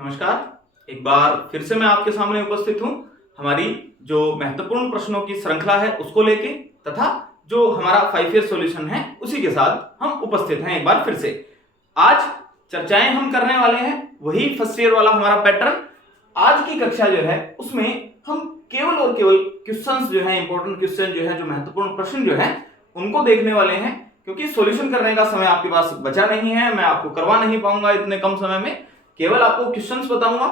नमस्कार। एक बार फिर से मैं आपके सामने उपस्थित हूं हमारी जो महत्वपूर्ण प्रश्नों की श्रृंखला है उसको लेके तथा जो हमारा 5 ईयर सॉल्यूशन है उसी के साथ हम उपस्थित हैं एक बार फिर से। आज चर्चाएं हम करने वाले हैं वही फर्स्ट ईयर वाला हमारा पैटर्न। आज की कक्षा जो है उसमें हम केवल और केवल क्वेश्चंस जो है, इंपॉर्टेंट क्वेश्चन जो है, जो महत्वपूर्ण प्रश्न जो है उनको देखने वाले हैं, क्योंकि सॉल्यूशन करने का समय आपके पास बचा नहीं है। मैं आपको करवा नहीं पाऊंगा इतने कम समय में, केवल आपको क्वेश्चंस बताऊंगा,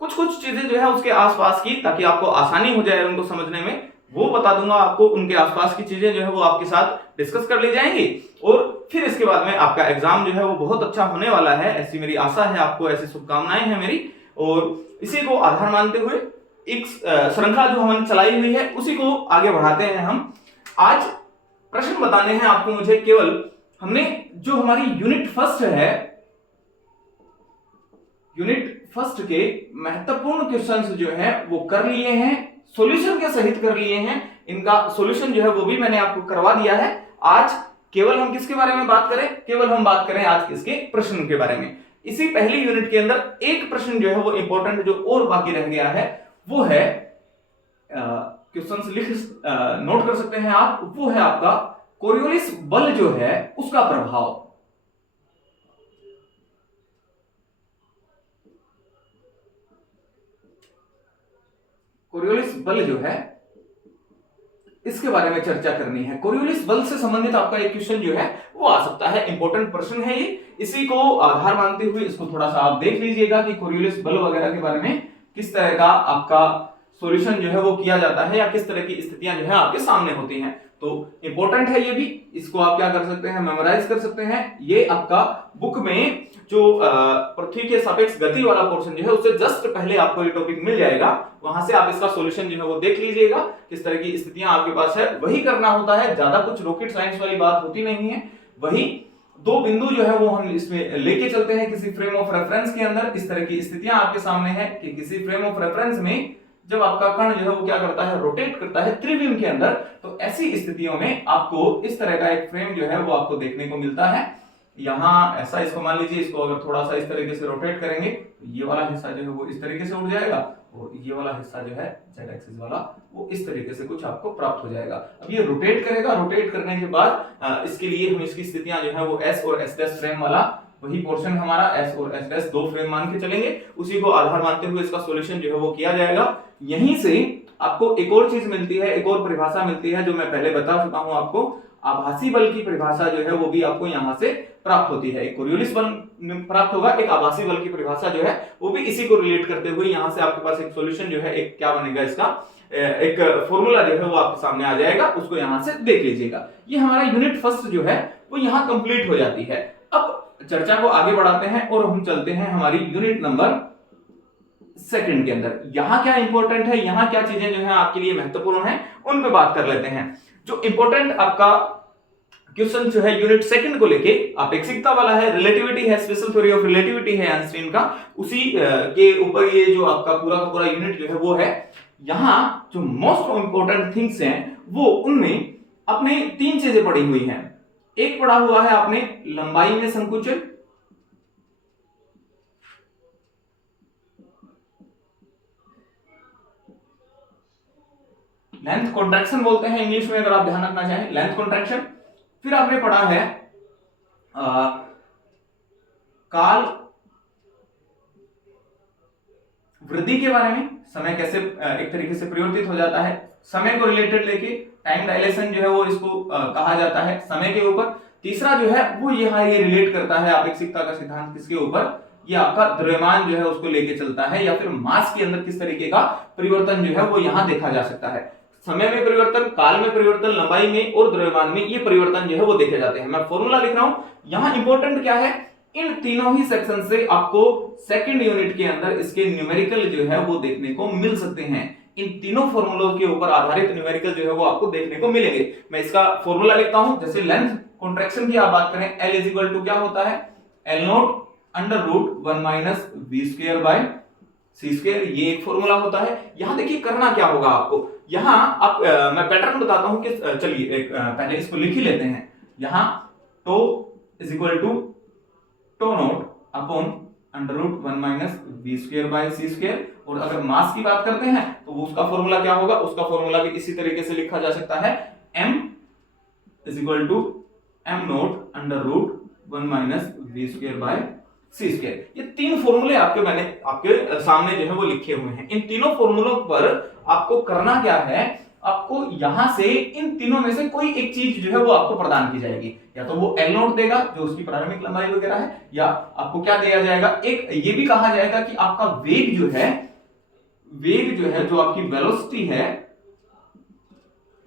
कुछ कुछ चीजें जो है उसके आसपास की, ताकि आपको आसानी हो जाए उनको समझने में, वो बता दूंगा आपको। उनके आसपास की चीजें जो है वो आपके साथ डिस्कस कर ली जाएंगी और फिर इसके बाद में आपका एग्जाम जो है वो बहुत अच्छा होने वाला है, ऐसी मेरी आशा है, आपको ऐसी शुभकामनाएं हैं मेरी। और इसी को आधार मानते हुए एक श्रृंखला जो हमने चलाई हुई है उसी को आगे बढ़ाते हैं हम। आज प्रश्न बताने हैं आपको मुझे केवल। हमने जो हमारी यूनिट फर्स्ट के महत्वपूर्ण क्वेश्चंस जो है वो कर लिए हैं, सॉल्यूशन के सहित कर लिए हैं। इनका सॉल्यूशन जो है वो भी मैंने आपको करवा दिया है। आज केवल हम किसके बारे में बात करें? केवल हम बात करें आज किसके? प्रश्न के बारे में। इसी पहली यूनिट के अंदर एक प्रश्न जो है वो इंपॉर्टेंट जो और बाकी रह गया है वो है, क्वेश्चंस लिख नोट कर सकते हैं आप, वो है आपका कोरियोलिस बल जो है उसका प्रभाव। कोरियोलिस बल जो है इसके बारे में चर्चा करनी है। कोरियोलिस बल से संबंधित आपका एक क्वेश्चन जो है वो आ सकता है, इंपॉर्टेंट प्रश्न है ये। इसी को आधार मानते हुए इसको थोड़ा सा आप देख लीजिएगा कि कोरियोलिस बल वगैरह के बारे में किस तरह का आपका सॉल्यूशन जो है वो किया जाता है, या किस तरह की स्थितियां जो है आपके सामने होती हैं। तो इंपॉर्टेंट है ये भी, इसको आप क्या कर सकते हैं, मेमोराइज कर सकते हैं। ये आपका बुक में जो पृथ्वी के सापेक्ष गति वाला पोर्शन जो है उससे जस्ट पहले आपको ये टॉपिक मिल जाएगा, वहां से आप इसका सॉल्यूशन जो है वो देख लीजिएगा, किस तरह की स्थितियां आपके पास है। वही करना होता है, ज्यादा कुछ रॉकेट साइंस वाली बात होती नहीं है। वही दो बिंदु जो है वो हम इसमें लेके चलते हैं किसी फ्रेम ऑफ रेफरेंस के अंदर। इस तरह की स्थितियां आपके सामने है कि किसी फ्रेम ऑफ रेफरेंस में जब आपका कण जो है वो क्या करता है, रोटेट करता है त्रिविम के अंदर, तो ऐसी स्थितियों में आपको इस तरह का एक फ्रेम जो है वो आपको देखने को मिलता है। यहां ऐसा, इसको मान लीजिए, इसको अगर थोड़ा सा इस तरीके से रोटेट करेंगे तो ये वाला हिस्सा जो है वो इस तरीके से उड़ जाएगा और ये वाला हिस्सा जो है जेड एक्सिस वाला वो इस तरीके से कुछ आपको प्राप्त हो जाएगा। अब ये रोटेट करेगा, रोटेट करने के बाद इसके लिए हम इसकी स्थितियां जो है वो एस और एस डैश फ्रेम वाला वही पोर्शन हमारा एस और एस डैश दो फ्रेम मान के चलेंगे, उसी को आधार मानते हुए इसका सॉल्यूशन जो है वो किया जाएगा। यहीं से आपको एक और चीज मिलती है, एक और परिभाषा मिलती है जो मैं पहले बता चुका हूं आपको। आभासी बल की परिभाषा जो है वो भी आपको यहां से प्राप्त होती है। एक कोरियोलिस बल में प्राप्त होगा, एक आभासी बल की परिभाषा जो है वो भी इसी को रिलेट करते हुए यहां से आपके पास एक सॉल्यूशन जो है, एक क्या बनेगा इसका, एक फॉर्मूला जो है वो आपके सामने आ जाएगा, उसको यहां से देख लीजिएगा। ये हमारा यूनिट फर्स्ट जो है वो यहां कंप्लीट हो जाती है। अब चर्चा को आगे बढ़ाते हैं और हम चलते हैं हमारी यूनिट नंबर सेकंड के अंदर। यहां क्या इंपॉर्टेंट है, यहां क्या चीजें जो है आपके लिए महत्वपूर्ण है, उन पे बात कर लेते हैं। जो इंपॉर्टेंट आपका क्वेश्चन जो है यूनिट सेकंड को लेके अपेक्षिकता वाला है, रिलेटिविटी है, स्पेशल थ्योरी ऑफ रिलेटिविटी है आइंस्टीन का, उसी के ऊपर ये जो आपका पूरा का पूरा यूनिट जो है वो है। यहां जो मोस्ट इंपॉर्टेंट थिंग्स हैं वो उनमें अपने तीन चीजें पड़ी हुई हैं। एक पढ़ा हुआ है आपने लंबाई में संकुचन, लेंथ कॉन्ट्रैक्शन बोलते हैं इंग्लिश में, अगर आप ध्यान रखना चाहें, लेंथ कॉन्ट्रैक्शन। फिर आपने पढ़ा है काल वृद्धि के बारे में, समय कैसे एक तरीके से परिवर्तित हो जाता है, समय को रिलेटेड लेके टाइम डायलेशन जो है वो इसको कहा जाता है समय के ऊपर। तीसरा जो है वो यहाँ ये रिलेट करता है अपेक्षिकता का सिद्धांत किसके ऊपर, ये आपका द्रव्यमान जो है उसको लेके चलता है, या फिर मास के अंदर किस तरीके का परिवर्तन जो है वो यहाँ देखा जा सकता है। समय में परिवर्तन, काल में परिवर्तन, लंबाई में और द्रव्यमान में ये परिवर्तन जो है वो देखे जाते हैं। मैं फॉर्मूला लिख रहा हूं, यहाँ इंपॉर्टेंट क्या है, इन तीनों ही सेक्शन से आपको सेकंड यूनिट के अंदर इसके न्यूमेरिकल जो है वो देखने को मिल सकते हैं। इन तीनों फॉर्मूलों के ऊपर आधारित न्यूमेरिकल जो है वो आपको देखने को मिलेंगे। मैं इसका फॉर्मूला लिखता हूं, जैसे लेंथ कॉन्ट्रैक्शन की आप बात करें, L इज इक्वल टू क्या होता है, L not under root 1 minus v square by c square, ये एक फॉर्मूला होता है। यहां देखिए करना क्या होगा आपको, यहां आप मैं पैटर्न बताता हूं कि चलिए एक पहले इसको लिख ही लेते हैं। यहां tau is equal to tau not upon under root 1 minus b square by c square. और अगर मास की बात करते हैं तो उसका फॉर्मूला क्या होगा, उसका फॉर्मूला भी इसी तरीके से लिखा जा सकता है, m is equal to m not under root 1 minus b square by c square. ये तीन फॉर्मूले मैंने आपके सामने जो है वो लिखे हुए हैं। इन तीनों फॉर्मूलों पर आपको करना क्या है, आपको यहां से इन तीनों में से कोई एक चीज जो है वो आपको प्रदान की जाएगी। या तो वो एल नोट देगा जो उसकी प्रारंभिक लंबाई वगैरह है, या आपको क्या दिया जाएगा, एक ये भी कहा जाएगा कि आपका वेग जो है जो आपकी वेलोसिटी है,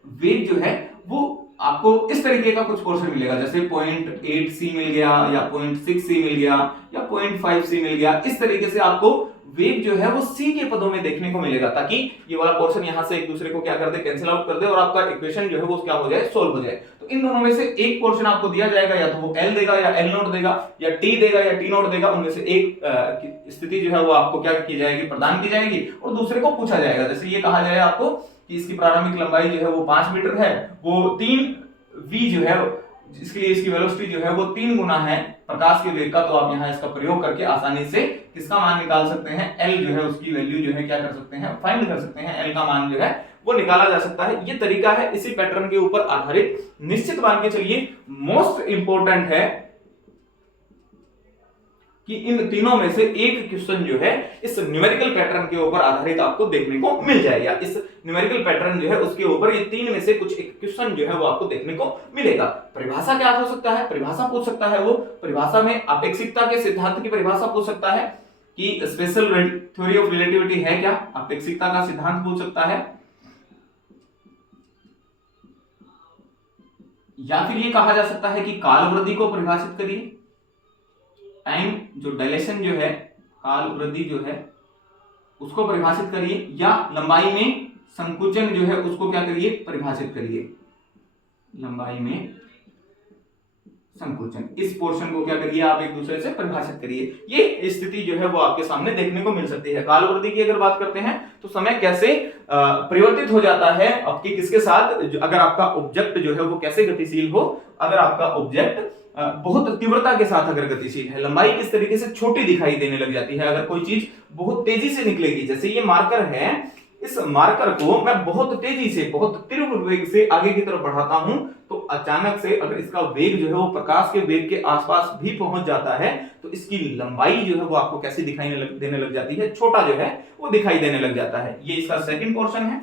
वेग जो है वो आपको इस तरीके का कुछ पोर्शन मिलेगा, जैसे 0.8c मिल गया या 0.6c मिल गया या 0.5c मिल गया। इस तरीके से आपको वेग जो है वो c के पदों में देखने को मिलेगा, ताकि ये वाला पोर्शन यहां से एक दूसरे को क्या कर दे, कैंसिल आउट कर दे और आपका इक्वेशन जो है वो क्या हो जाए, सोल्व हो जाए। तो इन दोनों में से एक पोर्शन आपको दिया जाएगा, या तो वो l देगा या l नोट देगा, या t देगा या t नोट देगा। उनमें से एक स्थिति जो है वो आपको क्या की जाएगी, प्रदान की जाएगी, और दूसरे को पूछा जाएगा। जैसे ये कहा जाए आपको कि इसकी प्रारंभिक लंबाई जो है वो 5 मीटर है, वो 3 v जो है इसके लिए इसकी वेलोसिटी जो है वो 3 गुना है प्रकाश के वेग का। तो आप यहाँ इसका प्रयोग करके आसानी से किसका मान निकाल सकते हैं, l जो है उसकी वैल्यू जो है क्या कर सकते हैं, फाइंड कर सकते हैं, l का मान जो है वो निकाला जा सकता है। ये तरीका है इसी पैटर्न के ऊपर आधारित। निश्चित मान के चलिए मोस्ट इंपोर्टेंट है कि इन तीनों में से एक क्वेश्चन जो है इस न्यूमेरिकल पैटर्न के ऊपर आधारित आपको देखने को मिल जाएगा। इस न्यूमेरिकल पैटर्न जो है उसके ऊपर ये तीन में से कुछ एक क्वेश्चन जो है वो आपको देखने को मिलेगा। परिभाषा क्या हो सकता है, परिभाषा पूछ सकता है वो, परिभाषा में अपेक्षिकता के सिद्धांत की परिभाषा पूछ सकता है कि स्पेशल थ्योरी ऑफ रिलेटिविटी है क्या, अपेक्षिकता का सिद्धांत पूछ सकता है, या फिर ये कहा जा सकता है कि काल वृद्धि को परिभाषित करिए, टाइम जो डायलेशन जो है, काल वृद्धि जो है उसको परिभाषित करिए, या लंबाई में संकुचन जो है उसको क्या करिए, परिभाषित करिए, लंबाई में संकुचन, इस पोर्शन को क्या करिए आप एक दूसरे से परिभाषित करिए। ये स्थिति जो है वो आपके सामने देखने को मिल सकती है। काल वृद्धि की अगर बात करते हैं तो समय कैसे परिवर्तित हो जाता है आपकी किसके साथ, अगर आपका ऑब्जेक्ट जो है वो कैसे गतिशील हो, अगर आपका ऑब्जेक्ट बहुत तीव्रता के साथ अगर गतिशील है, लंबाई किस तरीके से छोटी दिखाई देने लग जाती है, अगर कोई चीज बहुत तेजी से निकलेगी, जैसे ये मार्कर है, इस मार्कर को मैं बहुत तेजी से, बहुत तीव्र वेग से आगे की तरफ बढ़ाता हूं, तो अचानक से अगर इसका वेग जो है वो प्रकाश के वेग के आसपास भी पहुंच जाता है, तो इसकी लंबाई जो है वो आपको कैसी दिखाई देने लग जाती है, छोटा जो है वो दिखाई देने लग जाता है। ये इसका सेकंड पोर्शन है।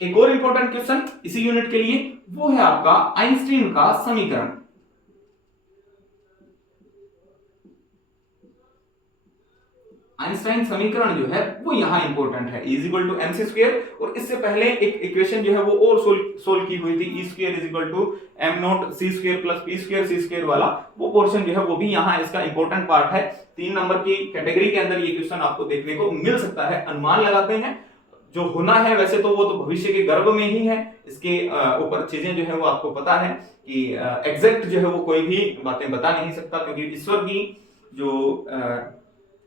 एक और इंपॉर्टेंट क्वेश्चन इसी यूनिट के लिए वो है आपका आइंस्टीन का समीकरण। आइंस्टाइन समीकरण जो है वो यहां इंपॉर्टेंट है, E equal to m c square, और इससे पहले एक इक्वेशन जो है वो और सोल्व की हुई थी, E square is equal to m not c square plus p square c square वाला, वो पोर्शन जो है वो भी यहाँ इसका इंपॉर्टेंट पार्ट है। 3 नंबर की कैटेगरी के अंदर ये क्वेश्चन आपको देखने को मिल सकता है। अनुमान लगाते हैं, जो होना है वैसे तो वो तो भविष्य के गर्भ में ही है, इसके ऊपर चीजें जो है वो आपको पता है कि एग्जैक्ट जो है वो कोई भी बातें बता नहीं सकता, क्योंकि ईश्वर की जो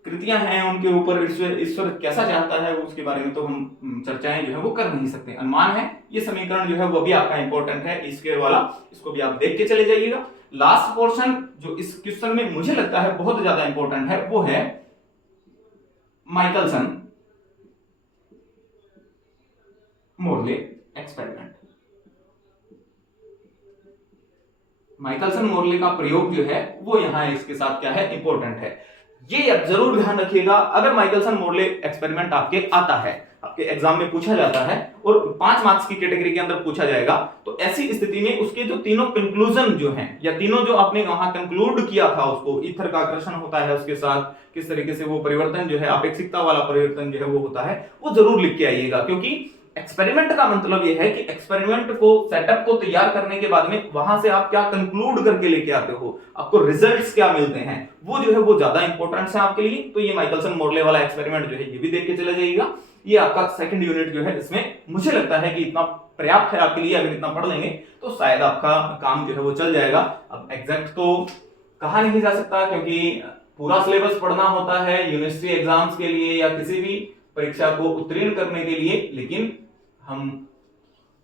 कृतियां हैं उनके ऊपर ईश्वर कैसा चाहता है उसके बारे में तो हम चर्चाएं जो है वो कर नहीं सकते। अनुमान है, ये समीकरण जो है वो भी आपका इंपॉर्टेंट है, ई स्क्वायर वाला, इसको भी आप देख के चले जाइएगा। लास्ट पोर्शन जो इस क्वेश्चन में मुझे लगता है बहुत ज्यादा इंपॉर्टेंट है वो है Michelson Morley experiment. Michelson Morley का प्रयोग जो है वो यहां इसके साथ क्या है, इंपॉर्टेंट है। ये आप जरूर ध्यान रखिएगा, अगर माइकलसन मोर्ले एक्सपेरिमेंट आपके आता है, आपके एग्जाम में पूछा जाता है और 5 मार्क्स की कैटेगरी के अंदर पूछा जाएगा, तो ऐसी स्थिति में उसके जो तीनों कंक्लूजन जो हैं, या तीनों जो आपने वहां कंक्लूड किया था, उसको ईथर का आकर्षण होता है उसके साथ किस तरीके से वो परिवर्तन जो है, अपेक्षिकता वाला परिवर्तन जो है वो होता है, वो जरूर लिख के आइएगा। क्योंकि एक्सपेरिमेंट का मतलब ये है कि एक्सपेरिमेंट को, सेटअप को तैयार करने के बाद में वहां से आप क्या कंक्लूड करके लेके आते हो, आपको रिजल्ट्स क्या मिलते हैं, वो जो है वो ज्यादा इंपॉर्टेंट है आपके लिए। तो ये माइकलसन मोर्ले वाला एक्सपेरिमेंट जो है ये भी देख के चले जाइएगा। ये आपका सेकंड यूनिट जो है, इसमें मुझे लगता है कि इतना पर्याप्त है आपके लिए, अगर इतना पढ़ लेंगे तो शायद आपका काम जो है वो चल जाएगा। अब एग्जैक्ट तो कहा नहीं जा सकता, क्योंकि पूरा सिलेबस पढ़ना होता है यूनिवर्सिटी एग्जाम्स के लिए या किसी भी परीक्षा को उत्तीर्ण करने के लिए, लेकिन हम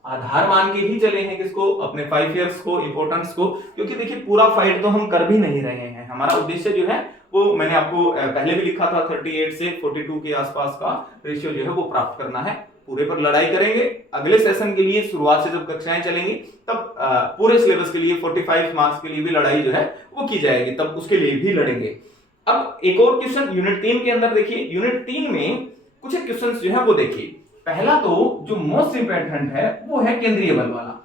आधार मान के ही चले हैं किसको, अपने 5 इयर्स को, इंपॉर्टेंस को, क्योंकि देखिए पूरा फाइट तो हम कर भी नहीं रहे हैं। हमारा उद्देश्य जो है वो मैंने आपको पहले भी लिखा था 38 से 42 के आसपास का रेशियो जो है वो प्राप्त करना है। पूरे पर लड़ाई करेंगे। अगले सेशन के लिए शुरुआत से जब कक्षाएं चलेंगी तब पूरे सिलेबस के लिए 45 मार्क्स के लिए भी लड़ाई जो है वो की जाएगी, तब उसके लिए भी लड़ेंगे। अब एक और क्वेश्चन यूनिट 3 के अंदर देखिए, यूनिट 3 में कुछ क्वेश्चन जो है वो देखिए। पहला तो जो मोस्ट इंपॉर्टेंट है वो है केंद्रीय बल वाला।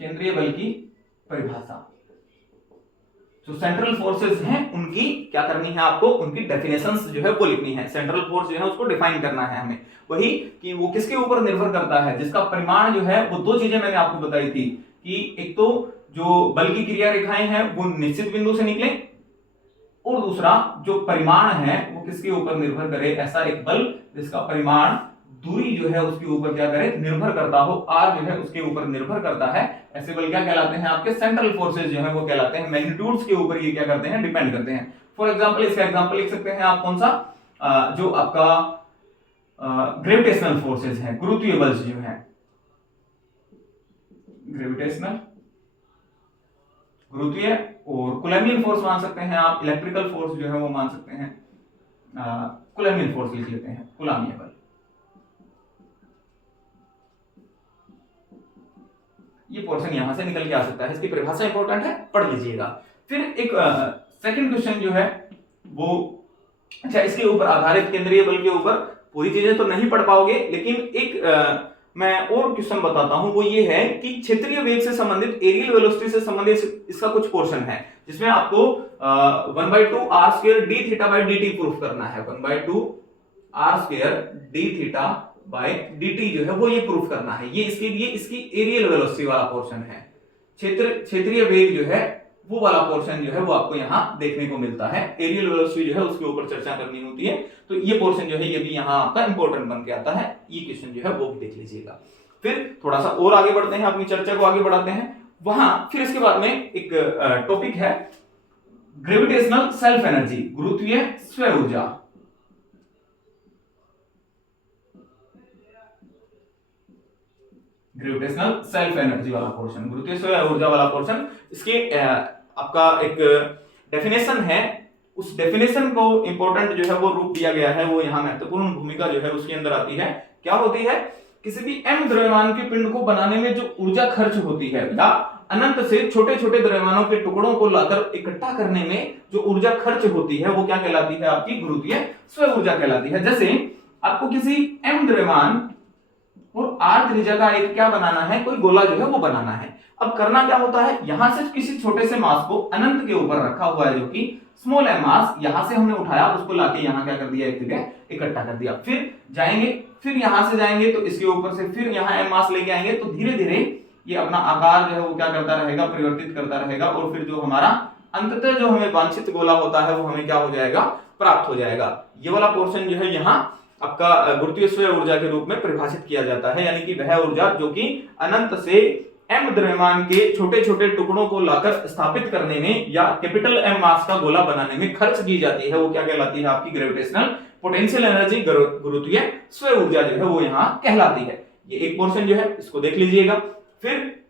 केंद्रीय बल की परिभाषा, जो सेंट्रल फोर्सेस हैं उनकी क्या करनी है आपको, उनकी डेफिनेशंस जो है वो लिखनी है। सेंट्रल फोर्स जो है उसको डिफाइन करना है हमें। वही कि वो किसके ऊपर निर्भर करता है, जिसका परिमाण जो है वो दो चीजें मैंने आपको बताई थी कि एक तो जो बल की क्रिया रेखाएं हैं वो निश्चित बिंदु से निकले, और दूसरा जो परिमाण है वो किसके ऊपर निर्भर करे, ऐसा एक बल जिसका परिमाण दूरी जो है उसके ऊपर क्या करे, निर्भर करता हो, आर जो है उसके ऊपर निर्भर करता है। ऐसे बल क्या कहलाते हैं आपके, सेंट्रल फोर्सेस जो है वो कहलाते हैं। मैग्नीट्यूड्स के ऊपर ये क्या करते हैं, डिपेंड करते हैं। फॉर एग्जांपल इसका एग्जांपल लिख सकते हैं आप कौन सा, जो आपका ग्रेविटेशनल फोर्सेस है, गुरुत्वीय बल जो है, ग्रेविटेशनल, गुरुत्वीय, और कूलम्बियन फोर्स मान सकते हैं आप, इलेक्ट्रिकल फोर्स जो है वो मान सकते हैं, कूलम्बियन फोर्स लिख लेते हैं, कूलम्बीय बल। ये पोर्शन यहां से निकल के आ सकता है, इसकी परिभाषा इंपॉर्टेंट है, पढ़ लीजिएगा। फिर एक सेकंड क्वेश्चन जो है वो, अच्छा इसके ऊपर आधारित केंद्रीय बल के ऊपर पूरी चीजें तो नहीं पढ़ पाओगे, लेकिन एक मैं और क्वेश्चन बताता हूं, वो ये है कि क्षेत्रीय वेग से संबंधित, एरियल वेलोसिटी से संबंधित इसका कुछ पोर्शन है जिसमें आपको 1/2 r square d theta by dt proof करना है। 1/2 r square d theta by dt जो है वो ये प्रूफ करना है। ये इसके लिए इसकी एरियल वेलोसिटी वाला पोर्शन है। क्षेत्रीय वेग जो है वो वाला पोर्शन जो है वो आपको यहाँ देखने को मिलता है। एरियल वेलोसिटी जो है उसके ऊपर चर्चा करनी होती है, तो ये पोर्शन जो है ये भी यहाँ आपका इंपॉर्टेंट बन के आता है। ये क्वेश्चन जो है वो भी देख लीजिएगा। फिर थोड़ा सा और आगे बढ़ते हैं, अपनी चर्चा को आगे बढ़ाते हैं। वहां फिर इसके बाद में एक टॉपिक है ग्रेविटेशनल सेल्फ एनर्जी, गुरुत्वीय स्व ऊर्जा। ग्रेविटेशनल सेल्फ एनर्जी वाला पोर्शन, गुरुत्वीय स्व ऊर्जा वाला पोर्शन, इसके आपका एक डेफिनेशन है। उस डेफिनेशन को इंपॉर्टेंट जो है वो रूप दिया गया है, वो यहाँ महत्वपूर्ण भूमिका जो है उसके अंदर आती है। क्या होती है, किसी भी m द्रव्यमान के पिंड को बनाने में जो ऊर्जा खर्च होती है, या अनंत से छोटे छोटे द्रव्यमानों के टुकड़ों को लाकर इकट्ठा करने में जो ऊर्जा खर्च होती है वो क्या कहलाती है, आपकी गुरुत्वीय स्व ऊर्जा कहलाती है। जैसे आपको किसी m द्रव्यमान और r त्रिज्या का एक क्या बनाना है, कोई गोला जो है वो बनाना है। अब करना क्या होता है, यहां से किसी छोटे से मास को अनंत के ऊपर रखा हुआ है, जो कि स्मॉल m मास, यहां से हमने उठाया, उसको लाके यहां क्या कर दिया, एक जगह इकट्ठा कर दिया। फिर जाएंगे, फिर यहां से जाएंगे तो इसके ऊपर से फिर यहां m मास लेके आएंगे, तो धीरे धीरे ये अपना आकार जो है वो क्या करता रहेगा, परिवर्तित करता रहेगा, और फिर जो हमारा अंततः जो हमें वांछित गोला होता है वो हमें क्या हो जाएगा, प्राप्त हो जाएगा। ये वाला पोर्शन जो है यहाँ आपका गुरुत्वीय स्व ऊर्जा के रूप में परिभाषित किया जाता है, यानी कि वह ऊर्जा जो कि अनंत से m द्रव्यमान के छोटे छोटे टुकड़ों को लाकर स्थापित करने में या कैपिटल M मास का गोला बनाने में खर्च की जाती है, वो क्या कहलाती है, आपकी ग्रेविटेशनल पोटेंशियल एनर्जी, गुरुत्वीय स्व ऊर्जा जो है वो यहाँ कहलाती है। ये एक पोर्शन जो है इसको देख लीजिएगा। फिर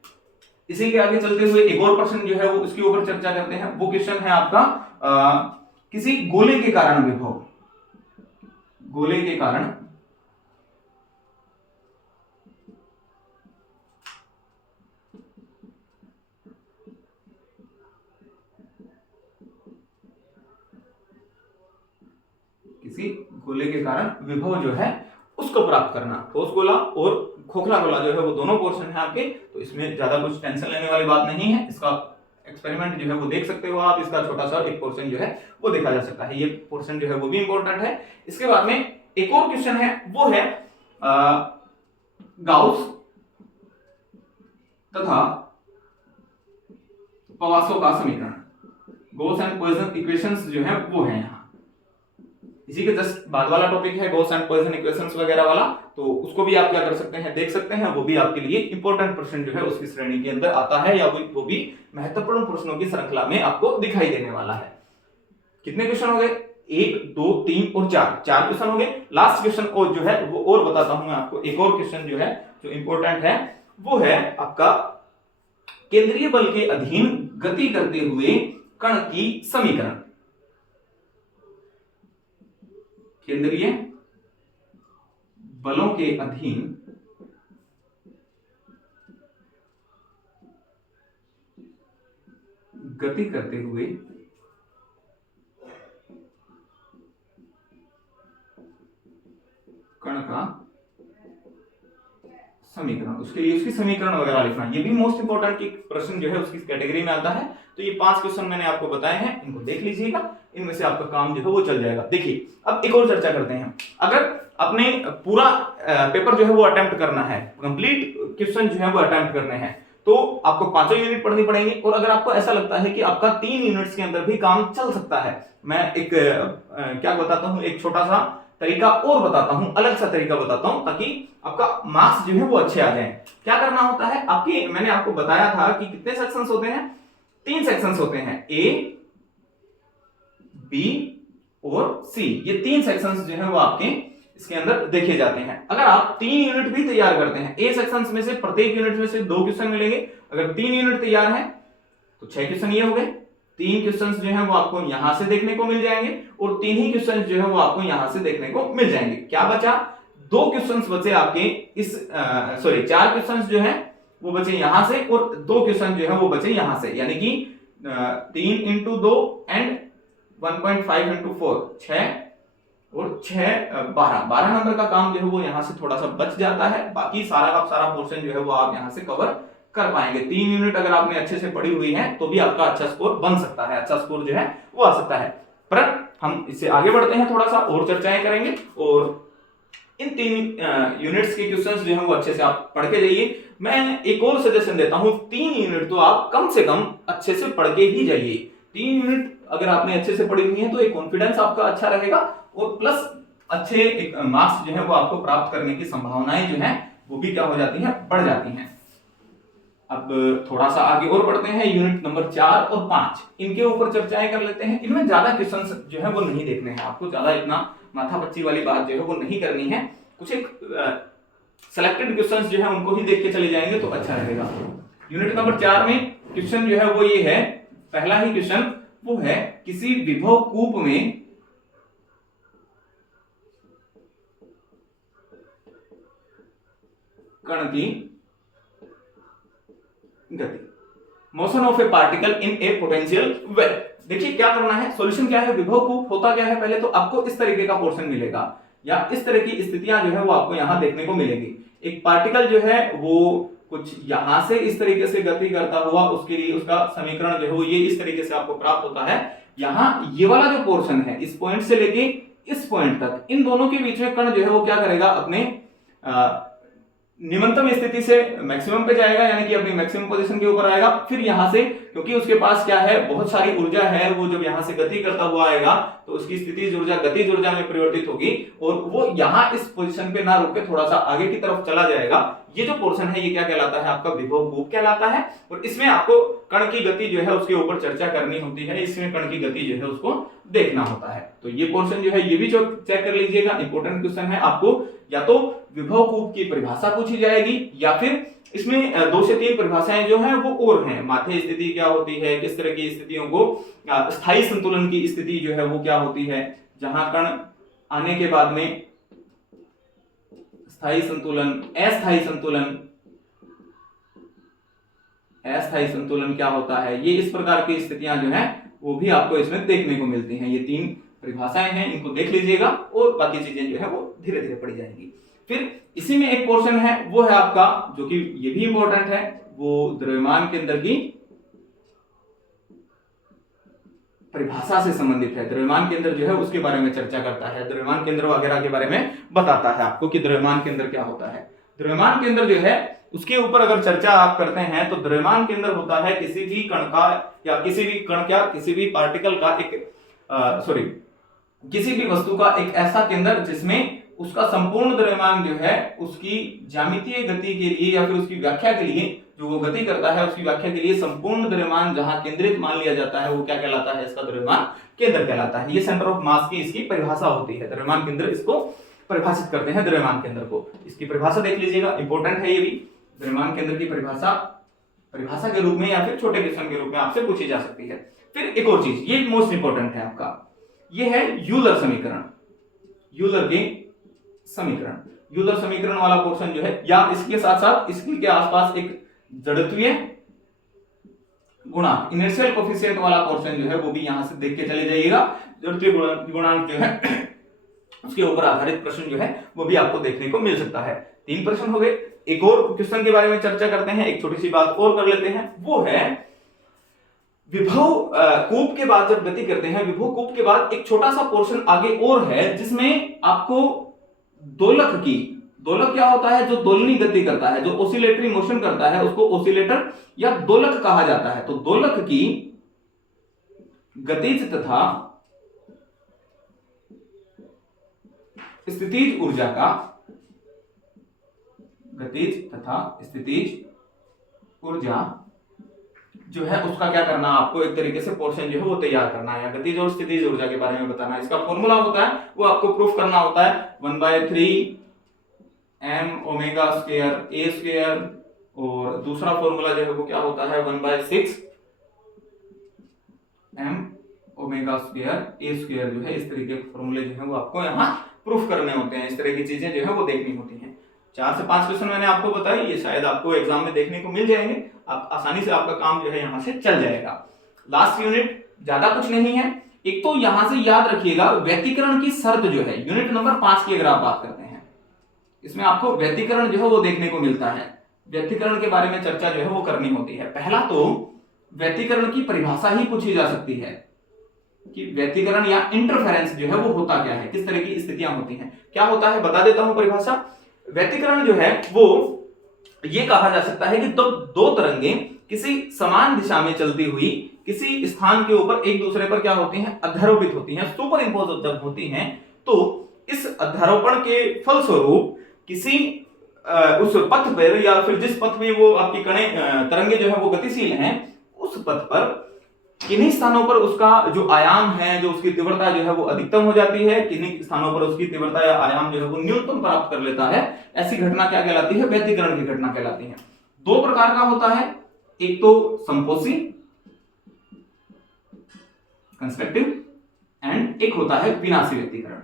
इसी के आगे चलते हुए एक और प्रश्न जो है वो इसके ऊपर चर्चा करते हैं। वो क्वेश्चन है आपका किसी गोले के कारण विभव, गोले के कारण किसी गोले के कारण विभव जो है उसको प्राप्त करना। ठोस गोला और खोखला गोला जो है वो दोनों पोर्शन है आपके, तो इसमें ज्यादा कुछ टेंशन लेने वाली बात नहीं है। इसका एक्सपेरिमेंट जो है वो देख सकते हो आप, इसका छोटा सा एक पोर्शन जो है वो देखा जा सकता है। ये पोर्शन जो है वो भी इंपॉर्टेंट है। इसके बाद में एक और क्वेश्चन है, वो है गाउस तथा पवासोव का समीकरण, गॉस एंड पॉइसन इक्वेशंस जो है वो है यहाँ। इसी के जस्ट बाद वाला टॉपिक है गॉस एंड पॉइसन इक्वेशंस वगैरह वाला, तो उसको भी आप क्या कर सकते हैं, देख सकते हैं। वो भी आपके लिए इंपॉर्टेंट प्रश्न जो है उसकी श्रेणी के अंदर आता है, या वो भी महत्वपूर्ण प्रश्नों की श्रृंखला में आपको दिखाई देने वाला है। कितने क्वेश्चन हो गए, 1 2 3 और 4 क्वेश्चन हो गए। लास्ट क्वेश्चन और जो है वो और बताता हूं मैं आपको, एक और क्वेश्चन जो है जो इंपॉर्टेंट है वो है आपका केंद्रीय बल के अधीन गति करते हुए कण की समीकरण। केंद्रीय बलों के अधीन गति करते हुए कण का समीकरण, उसके लिए उसकी समीकरण वगैरह लिखना, ये भी मोस्ट इंपोर्टेंट की प्रश्न जो है उसकी कैटेगरी में आता है। तो ये 5 क्वेश्चन मैंने आपको बताए हैं, इनको देख लीजिएगा, इनमें से आपका काम जो है वो चल जाएगा। देखिए अब एक और चर्चा करते हैं। अगर अपने पूरा पेपर जो है वो अटेम्प्ट करना है, कंप्लीट क्वेश्चन जो है वो अटेम्प्ट करने हैं, तो आपको 5 यूनिट पढ़नी पड़ेंगी। और अगर आपको ऐसा लगता है कि आपका 3 यूनिट्स के अंदर भी काम चल सकता है, मैं एक क्या बताता हूं, एक छोटा सा तरीका और बताता हूं, अलग सा तरीका बताता हूं, ताकि आपका मार्क्स जो है वो अच्छे आ जाएं। क्या करना होता है, आपकी मैंने आपको बताया था कि कितने सेक्शंस होते हैं, 3 सेक्शंस होते हैं, ए, बी और सी। ये 3 सेक्शंस जो है वो आपके इसके अंदर देखे जाते हैं। अगर आप 3 यूनिट भी तैयार करते हैं, ए सेक्शंस में से प्रत्येक यूनिट में से 2 क्वेश्चन मिलेंगे। अगर 3 यूनिट तैयार हैं तो 6 क्वेश्चन ये हो गए। 3 क्वेश्चंस जो है वो आपको यहां से देखने को मिल जाएंगे और 3 ही क्वेश्चंस जो है वो आपको यहां से देखने को मिल जाएंगे। क्या बचा, 2 क्वेश्चंस बचे आपके इस 4 क्वेश्चंस जो है वो बचे यहां से और 2 क्वेश्चन जो है वो बचे यहां से, यानी कि 3 इंटू 2 एंड 1.5 इंटू 4 6 और 6 12 नंबर का काम जो है वो यहां से थोड़ा सा बच जाता है। बाकी सारा का सारा पोर्शन जो है वो आप यहां से कवर कर पाएंगे। 3 यूनिट अगर आपने अच्छे से पढ़ी हुई है तो भी आपका अच्छा स्कोर बन सकता है, अच्छा स्कोर जो है वो आ सकता है। पर हम इससे आगे बढ़ते हैं, थोड़ा सा और चर्चाएं करेंगे और इन 3 यूनिट्स के क्वेश्चंस जो है वो अच्छे से आप पढ़ के जाइए। मैं एक और सजेशन देता हूं, 3 यूनिट तो आप कम से कम अच्छे से पढ़ के ही जाइए। 3 यूनिट अगर आपने अच्छे से पढ़ी हुई है तो एक कॉन्फिडेंस आपका अच्छा रहेगा और प्लस अच्छे एक मार्क्स जो है वो आपको प्राप्त करने की संभावनाएं जो है वो भी क्या हो जाती है, बढ़ जाती हैं। अब थोड़ा सा आगे और बढ़ते हैं, यूनिट नंबर 4 और 5 इनके ऊपर चर्चाएं कर लेते हैं। इनमें ज्यादा क्वेश्चंस जो है वो नहीं देखने हैं, आपको ज्यादा इतना माथापच्ची वाली बात जो है वो नहीं करनी है। कुछ एक सिलेक्टेड क्वेश्चंस जो है उनको ही देख के चले जाएंगे तो अच्छा रहेगा। यूनिट नंबर 4 में क्वेश्चन जो है वो ये है, पहला ही क्वेश्चन वो है, किसी विभव कूप में कण की गति, motion of A particle in A potential well. देखिए क्या करना है, सॉल्यूशन क्या है, विभव कूप होता क्या है, पहले तो आपको इस तरीके का पोर्शन मिलेगा या इस तरह की स्थितियां जो है वो आपको यहां देखने को मिलेगी। एक पार्टिकल जो है वो कुछ यहां से इस तरीके से गति करता हुआ, उसके लिए उसका समीकरण जो है वो ये इस तरीके से आपको प्राप्त होता है। यहां ये वाला जो पोर्शन है, इस पॉइंट से लेके इस पॉइंट तक, इन दोनों के बीच में कण जो है वो क्या करेगा, अपने निम्नतम स्थिति से मैक्सिमम पे जाएगा, यानी कि अपनी मैक्सिमम पोजीशन के ऊपर आएगा। फिर यहां से, क्योंकि उसके पास क्या है, बहुत सारी ऊर्जा है, वो जब यहां से गति करता हुआ आएगा तो उसकी स्थितिज ऊर्जा गतिज ऊर्जा में परिवर्तित होगी और वो यहां इस पोजीशन पे ना रुक के थोड़ा सा आगे की तरफ चला जाएगा। ये जो पोर्शन है ये क्या कहलाता है, आपका विभव कूप कहलाता है। और इसमें आपको कण की गति जो है उसके ऊपर चर्चा करनी होती है, इसमें कण की गति जो है उसको देखना होता है। तो ये पोर्शन जो है ये भी चेक कर लीजिएगा, इंपॉर्टेंट क्वेश्चन है। आपको या तो विभव कूप की परिभाषा पूछी जाएगी या फिर इसमें 2 से 3 परिभाषाएं जो हैं वो और हैं। माध्य स्थिति क्या होती है, किस तरह की स्थितियों को, स्थायी संतुलन की स्थिति जो है वो क्या होती है, जहां कण आने के बाद में स्थायी संतुलन, अस्थायी संतुलन, अस्थायी संतुलन क्या होता है, ये इस प्रकार की स्थितियां जो है वो भी आपको इसमें देखने को मिलती हैं। ये 3 परिभाषाएं हैं, इनको देख लीजिएगा और बाकी चीजें जो है वो धीरे धीरे पढ़ी जाएंगी। फिर इसी में एक पोर्शन है वो है आपका, जो कि ये भी इंपॉर्टेंट है, वो द्रव्यमान केंद्र की परिभाषा से संबंधित है। द्रव्यमान केंद्र जो है उसके बारे में चर्चा करता है, द्रव्यमान केंद्र वगैरह के बारे में बताता है आपको कि द्रव्यमान केंद्र क्या होता है। द्रव्यमान केंद्र जो है उसके ऊपर अगर चर्चा आप करते हैं तो द्रव्यमान केंद्र होता है किसी भी कण का या किसी भी कण का, किसी भी पार्टिकल का एक किसी भी वस्तु का एक ऐसा केंद्र जिसमें उसका संपूर्ण द्रव्यमान जो है उसकी ज्यामितीय गति के लिए या फिर उसकी व्याख्या के लिए, जो वो गति करता है उसकी व्याख्या के लिए संपूर्ण द्रव्यमान जहां केंद्रित मान लिया जाता है वो क्या कहलाता है, इसका द्रव्यमान केंद्र कहलाता है। ये सेंटर ऑफ मास की इसकी परिभाषा होती है, द्रव्यमान केंद्र इसको परिभाषित करते हैं, द्रव्यमान केंद्र को। इसकी परिभाषा देख लीजिएगा, इंपॉर्टेंट है ये भी। द्रव्यमान केंद्र की परिभाषा के रूप में या फिर छोटे क्वेश्चन के रूप में आपसे पूछी जा सकती है। फिर एक और चीज, ये मोस्ट इंपॉर्टेंट है आपका, ये है यूलर समीकरण। यूलर के समीकरण, यूलर समीकरण वाला पोर्शन जो है, या इसके साथ साथ इसके आसपास एक जड़त्वीय गुणांक, इनर्शियल कोएफिशिएंट वाला पोर्शन जो है वो भी यहां से देख के चले जाइएगा। जड़त्वीय गुणांक जो है उसके ऊपर आधारित प्रश्न जो है वो भी आपको देखने को मिल सकता है। 3 प्रश्न हो गए। एक और क्वेश्चन के बारे में चर्चा करते हैं, एक छोटी सी बात और कर लेते हैं, वो है विभव कूप के बाद जब गति करते हैं, विभव कूप के बाद एक छोटा सा पोर्शन आगे और है जिसमें आपको दोलक क्या होता है, जो दोलनी गति करता है, जो ओसिलेटरी मोशन करता है, उसको ओसिलेटर या दोलक कहा जाता है। तो दोलक की गतिज तथा स्थितिज ऊर्जा का, गतिज तथा स्थितिज ऊर्जा जो है उसका क्या करना, आपको एक तरीके से पोर्शन जो है वो तैयार करना है, या गतिज और स्थितिज ऊर्जा के बारे में बताना है। इसका फॉर्मूला होता है वो आपको प्रूफ करना होता है 1/3 m omega square a square, और दूसरा फॉर्मूला जो है वो क्या होता है 1/6 m omega square a square जो है। इस तरीके के फॉर्मूले जो है वो आपको यहाँ प्रूफ करने होते हैं, इस तरह की चीजें जो है वो देखनी होती हैं। 4 से 5 क्वेश्चन मैंने आपको बताई, ये शायद आपको एग्जाम में देखने को मिल जाएंगे, आप आसानी से आपका काम जो है यहाँ से चल जाएगा। लास्ट यूनिट ज्यादा कुछ नहीं है, एक तो यहां से याद रखिएगा व्यतिकरण की शर्त जो है, यूनिट नंबर 5 की अगर आप बात करते हैं, इसमें आपको व्यतिकरण जो है वो देखने को मिलता है। व्यतिकरण के बारे में चर्चा जो है वो करनी होती है। पहला तो व्यतिकरण की परिभाषा ही पूछी जा सकती है कि व्यतिकरण या इंटरफेरेंस जो है वो होता क्या है, किस तरह की स्थितियां होती हैं, क्या होता है, बता देता हूं परिभाषा। व्यतिकरण जो है वो ये कहा जा सकता है कि दो तरंगें किसी समान दिशा में चलती हुई किसी स्थान के ऊपर एक दूसरे पर क्या होती हैं, अध्यारोपित होती हैं, सुपर इंपोज जब होती हैं, तो इस अध्यारोपण के फलस्वरूप किसी उस पथ पर या फिर जिस पथ में वो आपकी तरंगे जो है वो गतिशील हैं, उस पथ पर किन्हीं स्थानों पर उसका जो आयाम है, जो उसकी तीव्रता जो है वो अधिकतम हो जाती है, किन्हीं स्थानों पर उसकी तीव्रता या आयाम जो है वो न्यूनतम प्राप्त कर लेता है। ऐसी घटना क्या कहलाती है, व्यतिकरण की घटना कहलाती है। 2 प्रकार का होता है, एक तो संपोषी कंस्ट्रक्टिव एंड एक होता है विनाशी व्यतिकरण।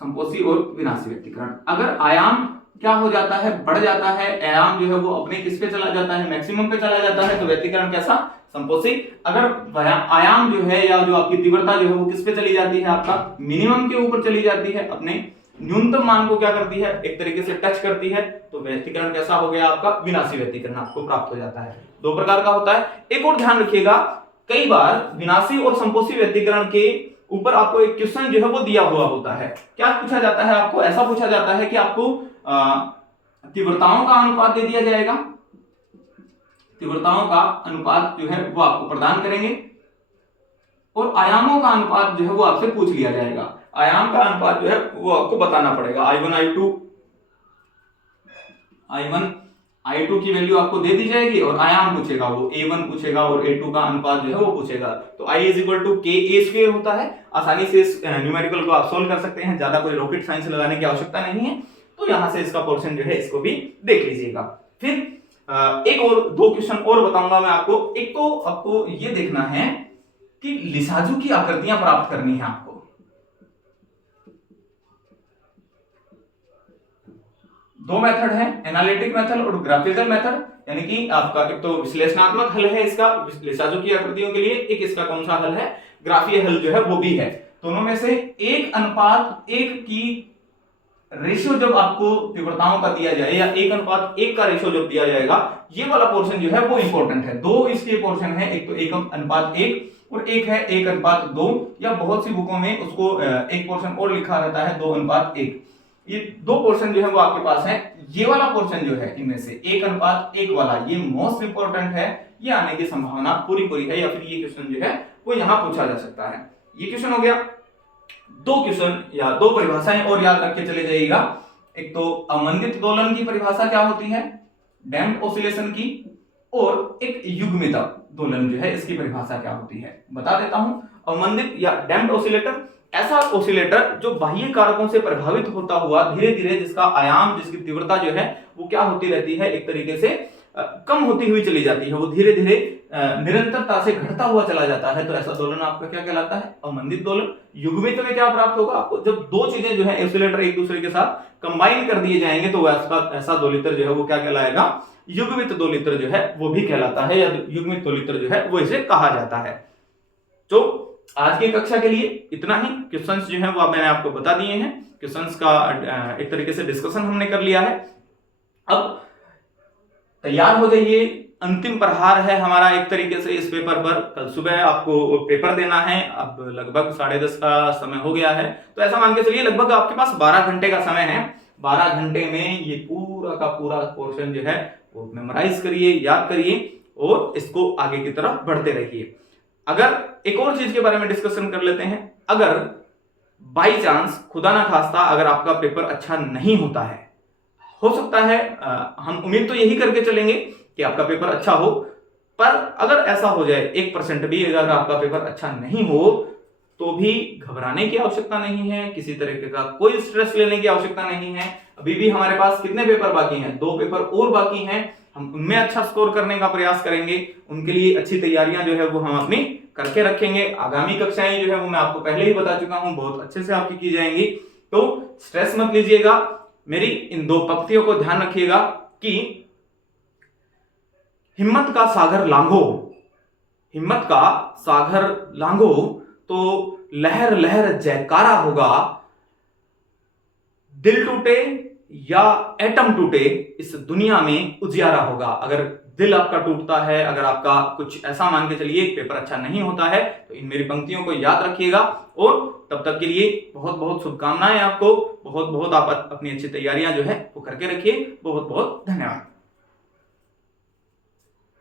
संपोषी और विनाशी व्यतिकरण, अगर आयाम क्या हो जाता है, बढ़ जाता है, आयाम जो है वो अपने किस पे चला जाता है, मैक्सिमम पे चला जाता है, तो व्यतिकरण कैसा, संपोषी। अगर आयाम जो है या जो आपकी तीव्रता जो है वो किस पे चली जाती है, आपका मिनिमम के ऊपर चली जाती है, अपने न्यूनतम मान को क्या करती है, एक तरीके से टच करती है, तो व्यतिकरण कैसा हो गया आपका, विनाशी व्यतिकरण आपको प्राप्त हो जाता है। 2 प्रकार का होता है। एक और ध्यान रखिएगा, कई बार विनाशी और संपोषी व्यतिकरण के ऊपर आपको एक क्वेश्चन जो है वो दिया हुआ होता है। क्या पूछा जाता है आपको, ऐसा पूछा जाता है कि आपको तीव्रताओं का अनुपात दे दिया जाएगा, तीव्रताओं का अनुपात जो है वो आपको प्रदान करेंगे, और आयामों का अनुपात जो है वो आपसे पूछ लिया जाएगा। आयाम का अनुपात जो है वो आपको बताना पड़ेगा, I1 I2 की वैल्यू आपको दे दी जाएगी, और आयाम पूछेगा वो A1 पूछेगा और A2 का अनुपात जो है वो पूछेगा। तो I = KA² होता है। आसानी से इस न्यूमेरिकल को आप सोल्व कर सकते हैं, ज्यादा कोई रॉकेट साइंस लगाने की आवश्यकता नहीं है। तो यहां से इसका पोर्शन जो है इसको भी देख लीजिएगा। फिर एक और 2 क्वेश्चन और बताऊंगा मैं आपको। एक तो आपको ये देखना है कि लिसाजू की आकृतियां प्राप्त करनी है आपको। दो मेथड है, एनालिटिक मेथड और ग्राफिकल मेथड, यानी कि आपका एक तो विश्लेषणात्मक हल है इसका लिसाजू की आकृतियों के लिए, एक इसका कौन सा हल है, ग्राफीय हल जो है वो भी है। दोनों में से 1:1 की रेशियो जब आपको तीव्रताओं का दिया जाए, या 1:1 का रेशियो जब दिया जाएगा, ये वाला पोर्शन जो है वो इंपॉर्टेंट है। 2 इसके पोर्शन है, एक तो 1:1 और एक है 1:2, या बहुत सी बुकों में उसको एक पोर्शन और लिखा रहता है 2:1। ये 2 पोर्शन जो है वो आपके पास है। ये वाला पोर्शन जो है इनमें से 1:1 वाला, ये मोस्ट इंपॉर्टेंट है, ये आने की संभावना पूरी है, या फिर ये क्वेश्चन जो है वो यहां पूछा जा सकता है। ये क्वेश्चन हो गया। दो क्वेश्चन या दो परिभाषाएं और याद रख के चले जाइएगा। एक तो अवमंदित दोलन की परिभाषा क्या होती है, डैम्प्ड ऑसिलेशन की, और एक युग्मित दोलन जो है इसकी परिभाषा क्या होती है बता देता हूं। अवमंदित या डैम्प्ड ऑसिलेटर ऐसा ऑसिलेटर जो बाह्य कारकों से प्रभावित होता हुआ धीरे धीरे जिसका आयाम, जिसकी तीव्रता जो है वो क्या होती रहती है, एक तरीके से कम होती हुई चली जाती है, वो धीरे धीरे निरंतरता से घटता हुआ चला जाता है। तो ऐसा दोलन आपका क्या कहलाता है, अवमंदित दोलन। युग्मित में क्या प्राप्त होगा आपको, जब दो चीजें जो है ऑसिलेटर एक दूसरे के साथ कंबाइन कर दिए जाएंगे तो ऐसा दोलित्र जो है वो क्या कहलाएगा, युग्मित दोलित्र जो है वो भी कहलाता है, या युग्मित दोलित्र जो है वो इसे कहा जाता है। तो आज की कक्षा के लिए इतना ही। क्वेश्चंस जो है वो मैंने आपको बता दिए हैं, क्वेश्चंस का एक तरीके से डिस्कशन हमने कर लिया है। अब तैयार हो जाइए, अंतिम प्रहार है हमारा एक तरीके से इस पेपर पर। कल सुबह आपको पेपर देना है, अब लगभग 10:30 का समय हो गया है, तो ऐसा मान के चलिए लगभग आपके पास 12 घंटे का समय है। 12 घंटे में ये पूरा का पूरा पोर्शन जो है वो मेमोराइज करिए, याद करिए और इसको आगे की तरफ बढ़ते रहिए। अगर एक और चीज के बारे में डिस्कशन कर लेते हैं, अगर बाई चांस खुदा ना खास्ता अगर आपका पेपर अच्छा नहीं होता है, हो सकता है हम उम्मीद तो यही करके चलेंगे कि आपका पेपर अच्छा हो, पर अगर ऐसा हो जाए 1% भी अगर आपका पेपर अच्छा नहीं हो तो भी घबराने की आवश्यकता नहीं है, किसी तरीके का कोई स्ट्रेस लेने की आवश्यकता नहीं है। अभी भी हमारे पास कितने पेपर बाकी हैं, 2 पेपर और बाकी हैं, हम उनमें अच्छा स्कोर करने का प्रयास करेंगे, उनके लिए अच्छी तैयारियां जो है वो हम अपनी करके रखेंगे। आगामी कक्षाएं जो है वो मैं आपको पहले ही बता चुका हूं बहुत अच्छे से आपकी की जाएंगी, तो स्ट्रेस मत लीजिएगा। मेरी इन 2 पंक्तियों को ध्यान रखिएगा कि हिम्मत का सागर लांघो, हिम्मत का सागर लांघो तो लहर लहर जयकारा होगा, दिल टूटे या एटम टूटे इस दुनिया में उजियारा होगा। अगर दिल आपका टूटता है, अगर आपका कुछ ऐसा मान के चलिए पेपर अच्छा नहीं होता है, तो इन मेरी पंक्तियों को याद रखिएगा। और तब तक के लिए बहुत बहुत शुभकामनाएं आपको, बहुत बहुत आप अपनी अच्छी तैयारियां जो है वो करके रखिए। बहुत बहुत धन्यवाद।